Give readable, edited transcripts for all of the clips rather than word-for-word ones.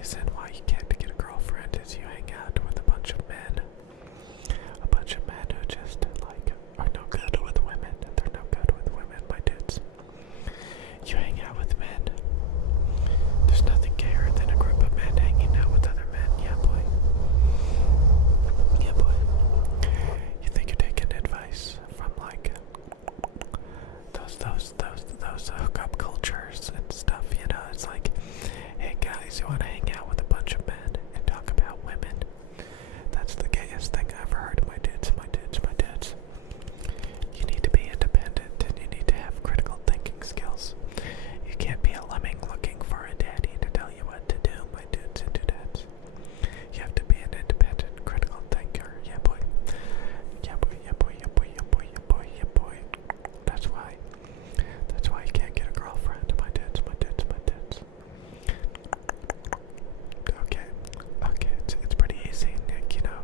reason why you can't get a girlfriend is you hang out with a bunch of men. A bunch of men who just, like, are no good with women. They're no good with women, my dudes. You hang out with men. There's nothing gayer than a group of men hanging out with other men. Yeah, boy. Yeah, boy. You think you're taking advice from, like, those hookup cultures and stuff, you know? It's like, hey guys, you want to hang out with a bunch of men and talk about women? That's the gayest thing I ever heard. My dudes, my dudes, my dudes. You need to be independent and you need to have critical thinking skills. You can't be a lemming looking for a daddy to tell you what to do, my dudes and dudettes. You have to be an independent, critical thinker. Yeah, boy. Yeah, boy, yeah, boy, yeah, boy, yeah, boy, yeah, boy, yeah, boy. That's why you can't get a girlfriend, my dudes, my dudes, my dudes. Okay, it's pretty easy, Nick, you know,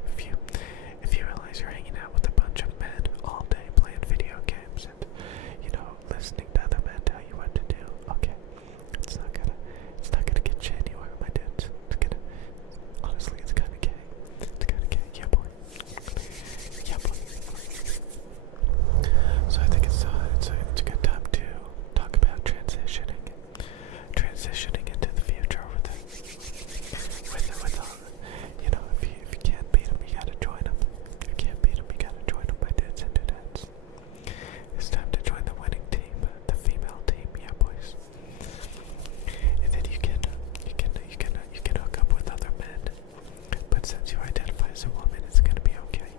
if you realize you're hanging out with a bunch of men all day playing video games and, you know, listening to other men tell you what to do, okay, it's not gonna get you anywhere, my dudes. Honestly, it's kinda gay. It's kinda gay, yeah boy. Yeah boy. So I think it's a good time to talk about transitioning into the future with all, you know, if you can't beat them, you gotta join them. If you can't beat them, you gotta join them, my dudes and dudettes. It's time to join the winning team, the female team, yeah boys. And then you can hook up with other men. But since you identify as a woman, it's gonna be okay.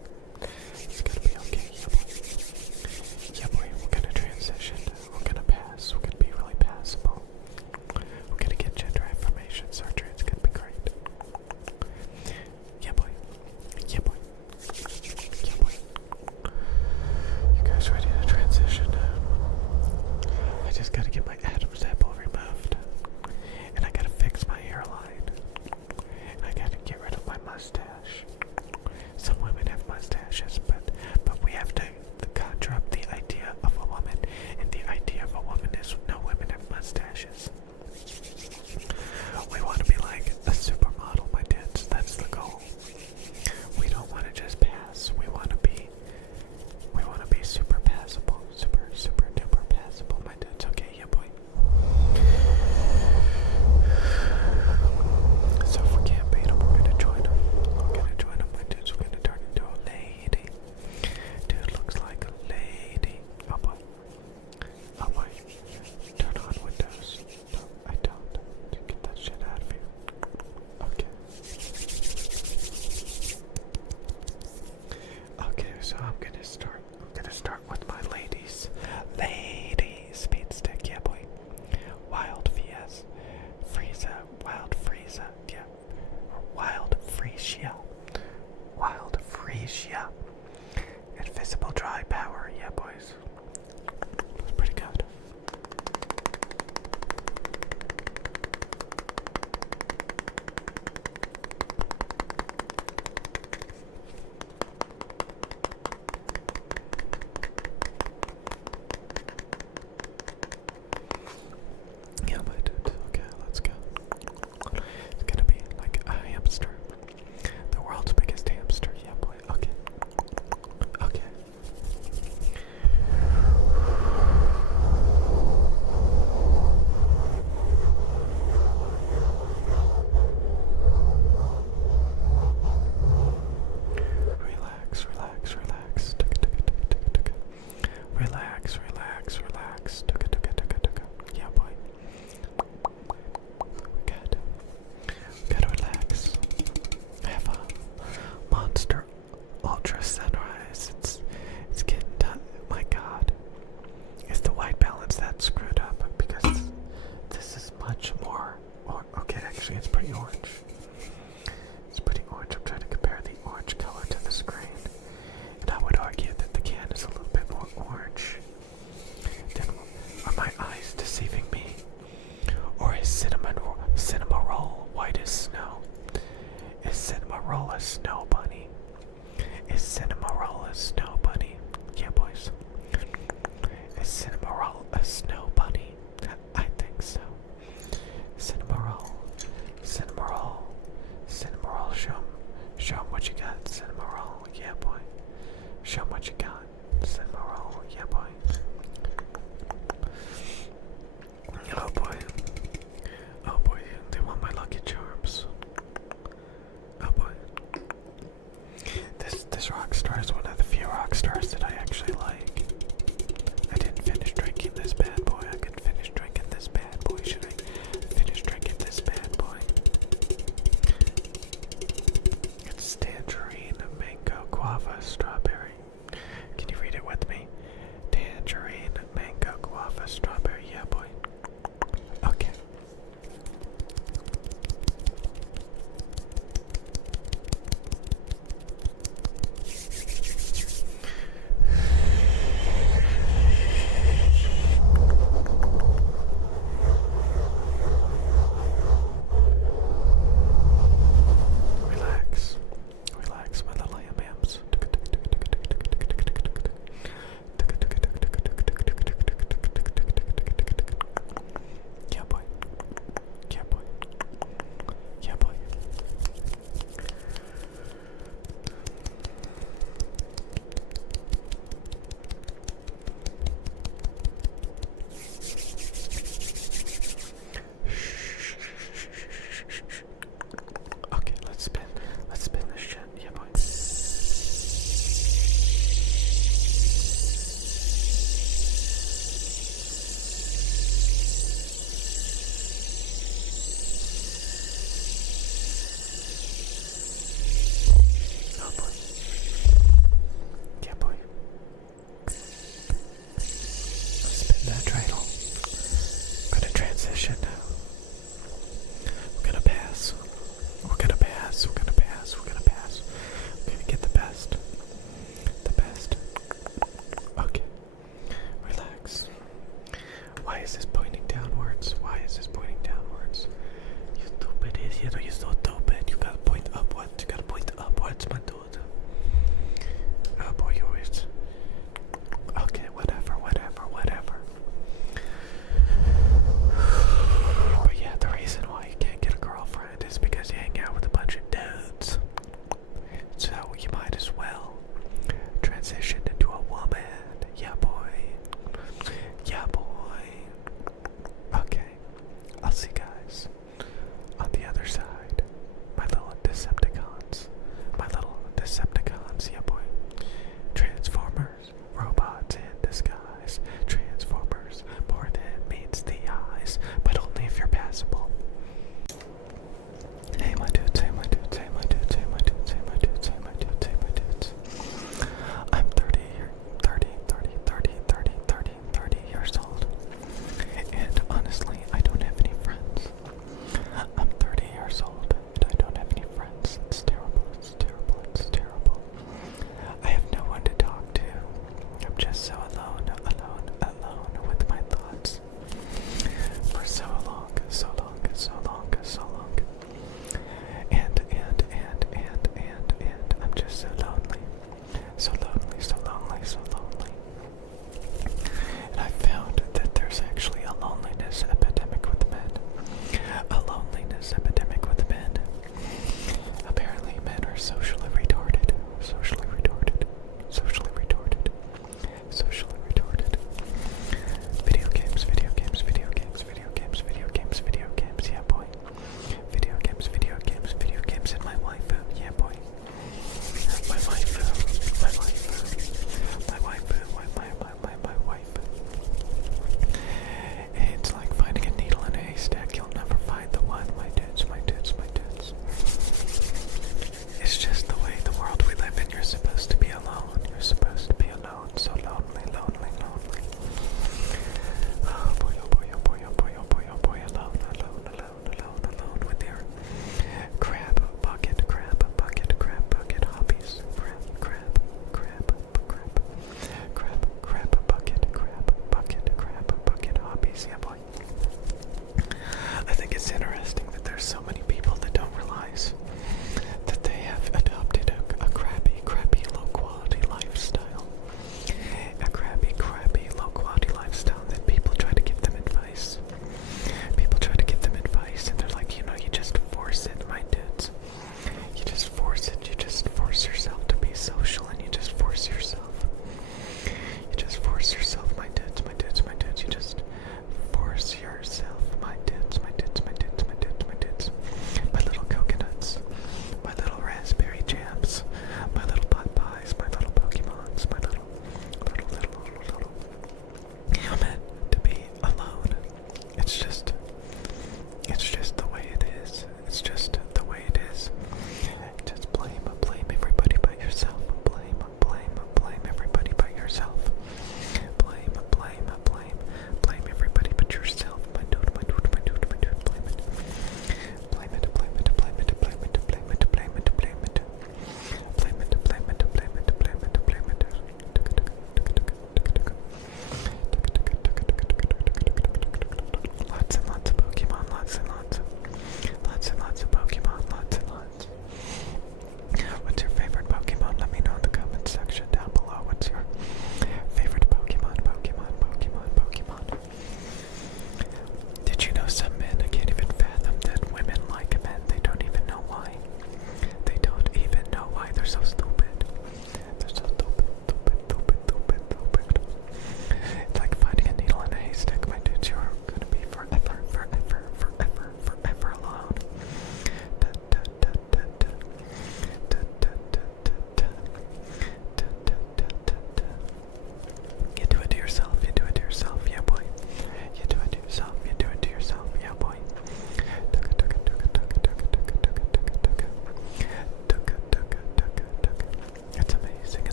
It's gonna be okay, yeah boy. Yeah boy, we're gonna transition. We're gonna pass. We're gonna be really passable. We're gonna get gender affirmation surgery. It's gonna be great. Yeah boy. Yeah boy. Yeah boy. You guys ready to transition? I just gotta get my Adam's apple removed. And I gotta fix my hairline. And I gotta get rid of my mustache. Some women have mustaches, but we have to conjure up the idea of a woman. And the idea of a woman is no women have mustaches. We want to be like a supermodel, my dudes. That's the goal. We don't want to just pass. We want to be super passable. Super duper passable, my dudes. Okay, yeah boy. So if we can't beat them, we're gonna join them. My dudes. We're gonna turn into a lady. Dude looks like a lady. Oh boy. Oh boy. Turn on Windows. No, I don't. Get that shit out of here. Okay. Okay, so I'm gonna start with my ladies. Ladies speed stick, yeah boy. Wild VS. Wild Frieza, yeah. Or Wild Frisia. Wild Frisia. Invisible dry power, yeah boys. That's pretty good. Yeah, my dude. Okay, let's go. It's gonna be like a hamster. The world's biggest hamster. Yeah, boy. Okay. Okay. Relax, relax, relax. Relax, relax, relax. Yeah, boy. Good. Gotta relax. I have a Monster Ultra Sunrise. It's getting done. My God. Is the white balance that screwed up? Because this is much more. Okay, actually, it's pretty orange. It's pretty orange. I'm trying to compare the orange color to the screen. And I would argue that the can is a little bit more orange. Then are my eyes deceiving me? Or is cinema roll white as snow? Is cinema roll a snow bunny? Is cinema roll a snow bunny? Yeah, boys. Is cinema roll a snow bunny? I think so. Cinema roll. Cinema roll.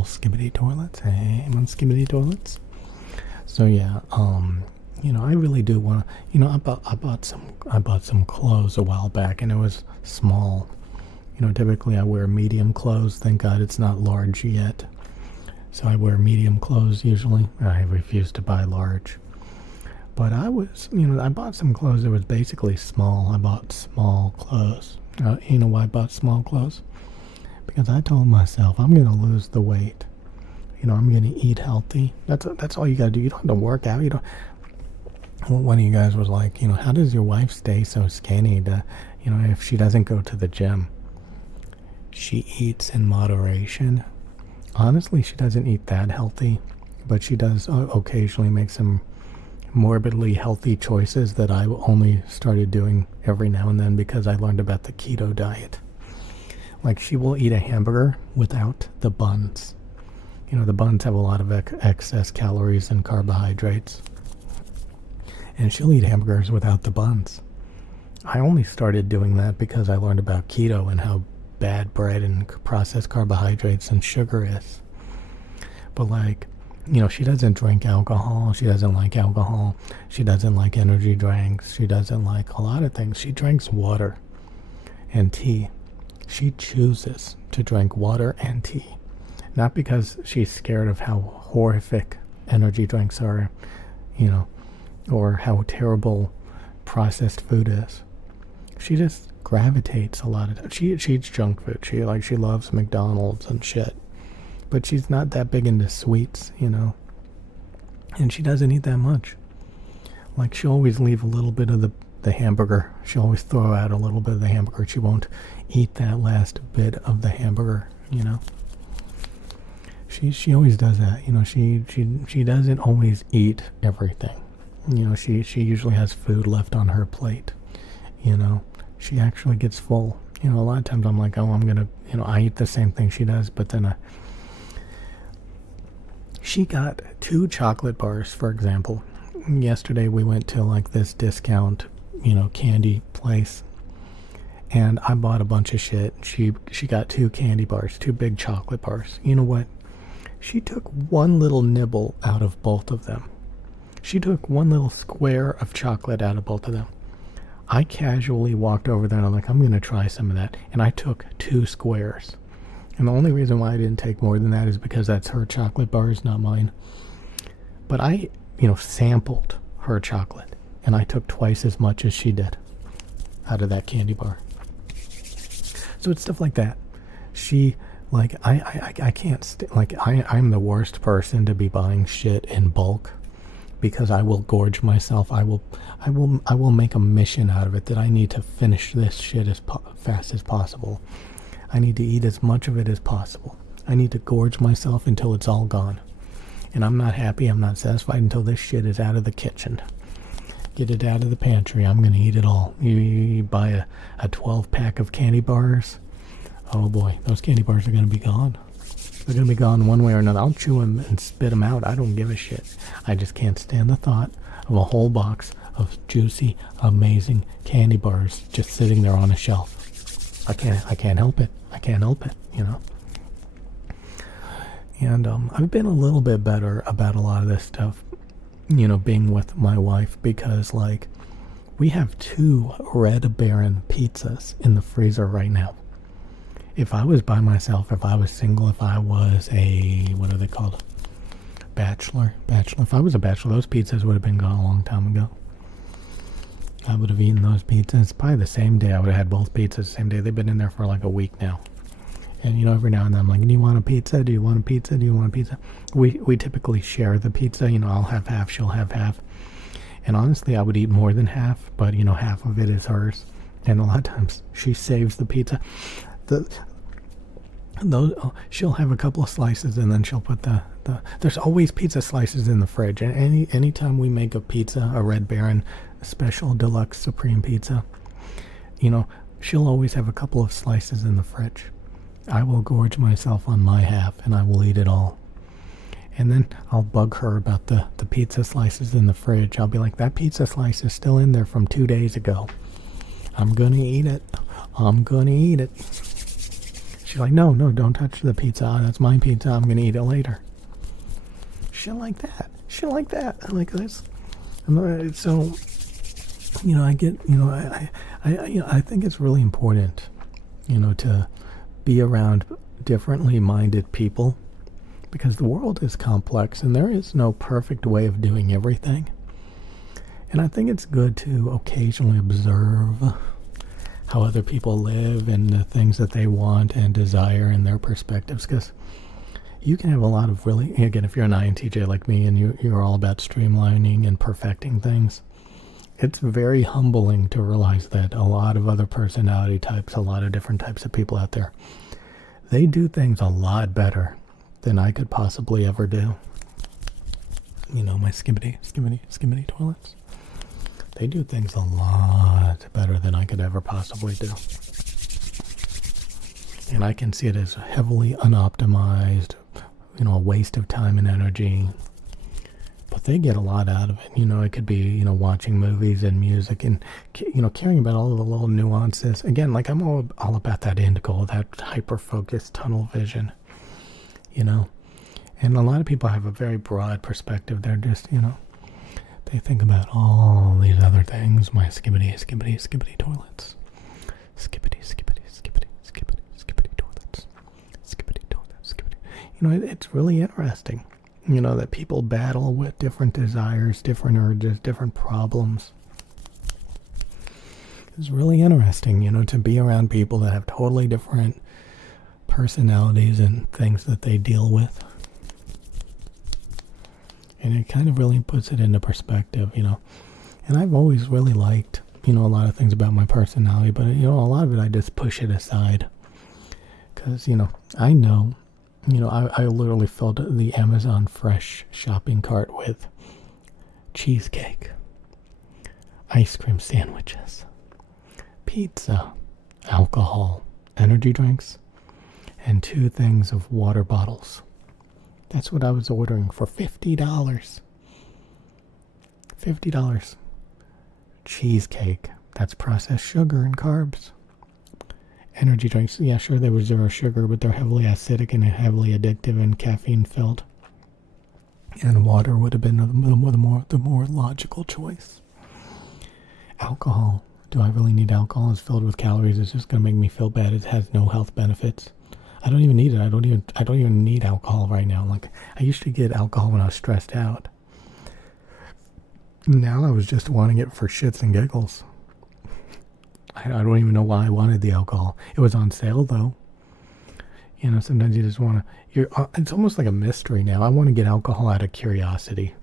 little skibbity toilets. Hey, I'm on skibbity toilets. So yeah, I really do want to. I bought some clothes a while back, and it was small. Typically I wear medium clothes. Thank God it's not large yet. So I wear medium clothes usually. I refuse to buy large. But I bought some clothes that was basically small. I bought small clothes. You know why I bought small clothes? Because I told myself I'm going to lose the weight. I'm going to eat healthy. That's all you got to do. You don't have to work out. One of you guys was like, how does your wife stay so skinny if she doesn't go to the gym? She eats in moderation. Honestly, she doesn't eat that healthy, but she does occasionally make some morbidly healthy choices that I only started doing every now and then because I learned about the keto diet. Like, she will eat a hamburger without the buns. The buns have a lot of excess calories and carbohydrates. And she'll eat hamburgers without the buns. I only started doing that because I learned about keto and how bad bread and processed carbohydrates and sugar is. But she doesn't drink alcohol. She doesn't like alcohol. She doesn't like energy drinks. She doesn't like a lot of things. She drinks water and tea. She chooses to drink water and tea. Not because she's scared of how horrific energy drinks are, or how terrible processed food is. She just gravitates a lot of time. She eats junk food. She loves McDonald's and shit. But she's not that big into sweets, And she doesn't eat that much. She'll always leave a little bit of the hamburger. She'll always throw out a little bit of the hamburger. She won't eat that last bit of the hamburger, She always does that. She doesn't always eat everything. She usually has food left on her plate. She actually gets full. A lot of times I'm like, oh, I'm gonna, I eat the same thing she does, but then she got 2 chocolate bars, for example. Yesterday we went to this discount, candy place, and I bought a bunch of shit. She got 2 candy bars, 2 big chocolate bars. You know what? She took one little nibble out of both of them. She took one little square of chocolate out of both of them. I casually walked over there and I'm like, I'm going to try some of that. And I took 2 squares. And the only reason why I didn't take more than that is because that's her chocolate bars, not mine. But I, sampled her chocolate. And I took twice as much as she did out of that candy bar. So it's stuff like that. She, I can't, I'm the worst person to be buying shit in bulk. Because I will gorge myself. I will make a mission out of it that I need to finish this shit as fast as possible. I need to eat as much of it as possible. I need to gorge myself until it's all gone. And I'm not happy, I'm not satisfied until this shit is out of the kitchen. Get it out of the pantry. I'm going to eat it all. You buy a 12-pack of candy bars. Oh boy, those candy bars are going to be gone. They're going to be gone one way or another. I'll chew them and spit them out. I don't give a shit. I just can't stand the thought of a whole box of juicy, amazing candy bars just sitting there on a shelf. I can't help it. I can't help it, And I've been a little bit better about a lot of this stuff, being with my wife, because we have 2 Red Baron pizzas in the freezer right now. If I was by myself, if I was single, if I was what are they called? Bachelor. If I was a bachelor, those pizzas would have been gone a long time ago. I would have eaten those pizzas probably the same day. I would have had both pizzas the same day. They've been in there for a week now. And every now and then I'm like, do you want a pizza? Do you want a pizza? Do you want a pizza? We typically share the pizza. I'll have half, she'll have half. And honestly, I would eat more than half, but half of it is hers. And a lot of times she saves the pizza. She'll have a couple of slices and then she'll put there's always pizza slices in the fridge. And anytime we make a pizza, a Red Baron special deluxe supreme pizza, she'll always have a couple of slices in the fridge. I will gorge myself on my half and I will eat it all. And then I'll bug her about the pizza slices in the fridge. I'll be like, that pizza slice is still in there from 2 days ago. I'm gonna eat it. I'm gonna eat it. She's like, no, don't touch the pizza. That's my pizza. I'm gonna eat it later. Shit like that. Shit like that. Like this. So, I get, I think it's really important, to be around differently minded people, because the world is complex and there is no perfect way of doing everything. And I think it's good to occasionally observe how other people live and the things that they want and desire and their perspectives, because you can have a lot of really, again, if you're an INTJ like me and you're all about streamlining and perfecting things, it's very humbling to realize that a lot of other personality types, a lot of different types of people out there, they do things a lot better than I could possibly ever do. My skibbity toilets. They do things a lot better than I could ever possibly do. And I can see it as heavily unoptimized, a waste of time and energy. But they get a lot out of it. It could be, watching movies and music and, caring about all the little nuances. Again, like I'm all about that end goal, that hyper-focused tunnel vision, And a lot of people have a very broad perspective. They're just, they think about all these other things. My skibbity toilets. Skibbity toilets. Skibbity toilets. It's really interesting, that people battle with different desires, different urges, different problems. It's really interesting, to be around people that have totally different personalities and things that they deal with. And it kind of really puts it into perspective, And I've always really liked, a lot of things about my personality, but, a lot of it I just push it aside. Because, I know, I literally filled the Amazon Fresh shopping cart with cheesecake, ice cream sandwiches, pizza, alcohol, energy drinks, and 2 things of water bottles. That's what I was ordering for $50. $50. Cheesecake. That's processed sugar and carbs. Energy drinks. Yeah, sure, they were 0 sugar, but they're heavily acidic and heavily addictive and caffeine filled. And water would have been the more logical choice. Alcohol. Do I really need alcohol? It's filled with calories. It's just going to make me feel bad. It has no health benefits. I don't even need it. I don't even need alcohol right now. Like, I used to get alcohol when I was stressed out. Now I was just wanting it for shits and giggles. I don't even know why I wanted the alcohol. It was on sale though. Sometimes you just want to. It's almost like a mystery now. I want to get alcohol out of curiosity.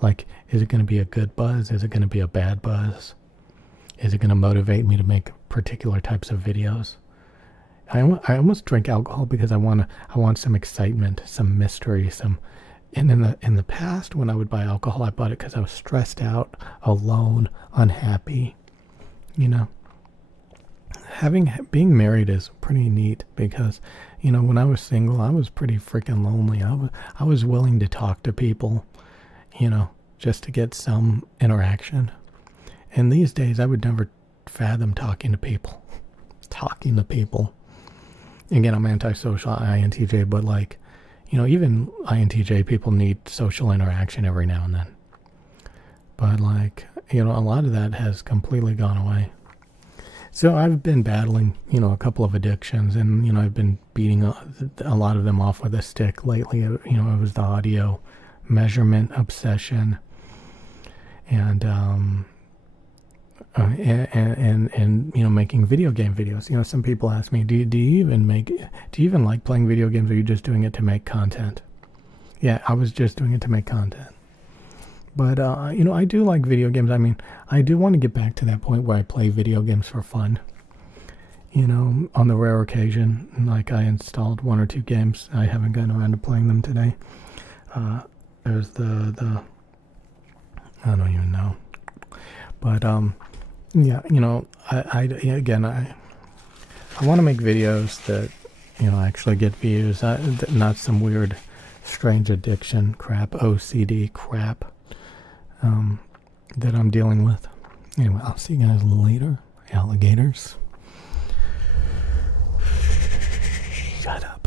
Like, is it going to be a good buzz? Is it going to be a bad buzz? Is it going to motivate me to make particular types of videos? I almost drink alcohol because I want some excitement, some mystery, and in the past when I would buy alcohol, I bought it because I was stressed out, alone, unhappy. Being married is pretty neat because, when I was single, I was pretty freaking lonely. I was willing to talk to people, just to get some interaction. And these days, I would never fathom talking to people. Again, I'm antisocial INTJ, but even INTJ people need social interaction every now and then. But a lot of that has completely gone away. So I've been battling, a couple of addictions, and, I've been beating a lot of them off with a stick lately. It was the audio measurement obsession and making video game videos. Some people ask me, do you even like playing video games, or are you just doing it to make content? Yeah, I was just doing it to make content. But, I do like video games. I mean, I do want to get back to that point where I play video games for fun. On the rare occasion, I installed 1 or 2 games. I haven't gotten around to playing them today. There's the I don't even know. But, yeah, I want to make videos that, actually get views. Not some weird, strange addiction crap, OCD crap. That I'm dealing with. Anyway, I'll see you guys later, alligators. Shut up.